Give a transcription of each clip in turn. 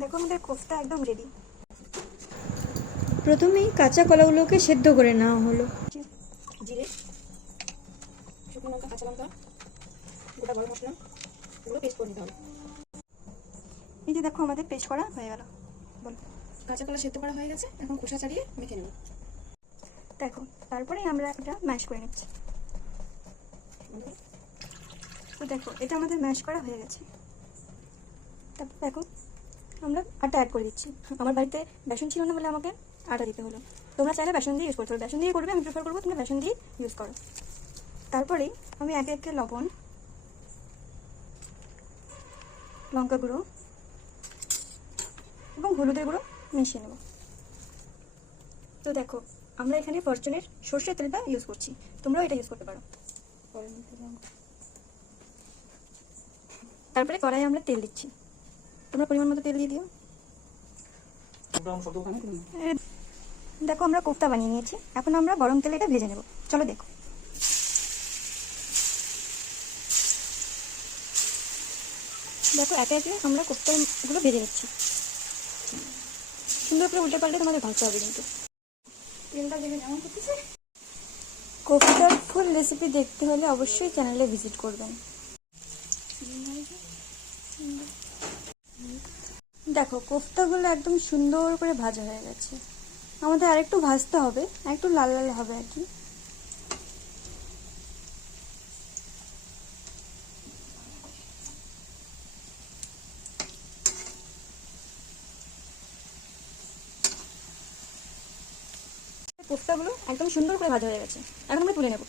দেখো আমাদের কোফতা একদম রেডি। প্রথমেই কাঁচা কলাগুলোকে সেদ্ধ করে নেওয়া হলো। জিরে, শুকনো লঙ্কা, কাঁচা লঙ্কা, গোটা গরম মশলা এগুলো পেস্ট করে নিতে হবে। এই যে দেখো আমাদের পেস্ট করা হয়ে গেল। বলো, কাঁচা কলা সেদ্ধ করা হয়ে গেছে, এখন খোসা ছাড়িয়ে মেখে নেব। দেখো তারপরে আমরা এটা ম্যাশ করে নিচ্ছি। তো দেখো এটা আমাদের ম্যাশ করা হয়ে গেছে। তারপর দেখো আমরা আটা অ্যাড করে দিচ্ছি। আমার বাড়িতে বেসন ছিল না বলে আমাকে আটা দিতে হলো। তোমরা চাইলে বেসন দিয়ে ইউজ করতে পারো, বেসন দিয়ে করবে, আমি প্রেফার করবো তোমরা বেসন দিয়ে ইউজ করো। তারপরেই আমি একে একে লবণ, লঙ্কা গুঁড়ো এবং হলুদের গুঁড়ো মিশিয়ে নেব। তো দেখো আমরা এখানে ফরচুনের সর্ষের তেলটা ইউজ করছি, তোমরাও এটা ইউজ করতে পারো। তারপরে কড়াইয়ে আমরা তেল দিচ্ছি, তোমরা পরিমাণ মতো তেল দিয়ে দিও। দেখো আমরা কোফতা বানিয়ে নিয়েছি, এখন আমরা গরম তেলে এটা ভেজে নেব। চলো দেখো। দেখো একে একে আমরা কোফতাগুলো ভেজে নিচ্ছি। সুন্দর করে উল্টে পাল্টে তোমাদের ভাজতে হবে কিন্তু। তেলটা দেখে যেমন করতেছে। কোফতার ফুল রেসিপি দেখতে হলে অবশ্যই চ্যানেলে ভিজিট করবেন। দেখো কোফতাগুলো একদম সুন্দর করে ভাজা হয়ে গেছে, আমাদের আরেকটু ভাজতে হবে, একটু লাল লাল হবে আর কি। কোফতাগুলো একদম সুন্দর করে ভাজা হয়ে গেছে, এখন আমরা তুলে নেব।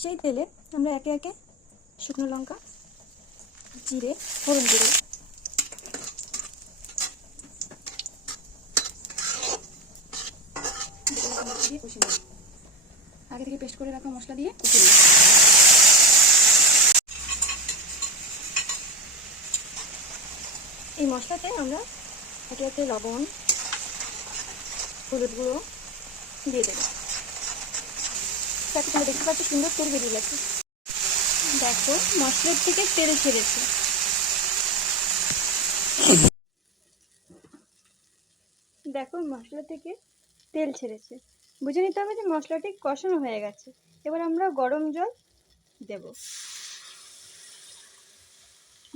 সেই তেলে আমরা একে একে শুকনো লঙ্কা, জিরে, ফোড়ন দিয়ে দেব। আগে থেকে পেস্ট করে রাখা মশলা দিয়ে কষিয়ে নেব। এই মশলাতে আমরা একে একে লবণ, হলুদ গুঁড়ো দিয়ে দেবো। তাকে তোমরা দেখতে পাচ্ছ সুন্দর তেল বেরিয়ে গেছে। দেখো মশলার থেকে তেল ছেড়েছে। দেখো মশলা থেকে তেল ছেড়েছে, বুঝে নিতে হবে যে মশলাটি কষানো হয়ে গেছে। এবার আমরা গরম জল দেব।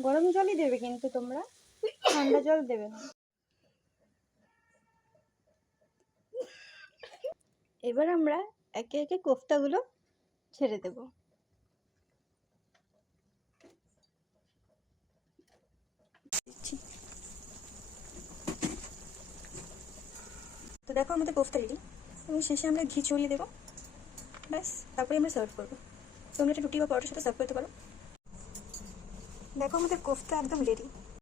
গরম জলই দেবে কিন্তু তোমরা, ঠান্ডা জল দেবে না। এবার আমরা একে একে কোফতাগুলো ছেড়ে দেব। তো দেখো আমাদের কোফতা রেডি, এবং শেষে আমরা ঘি ছড়িয়ে দেবো, ব্যাস তারপরে আমরা সার্ভ করবো। তোমরা এটা রুটি বা পরোটার সাথে সার্ভ করতে পারো। দেখো আমাদের কোফতা একদম রেডি।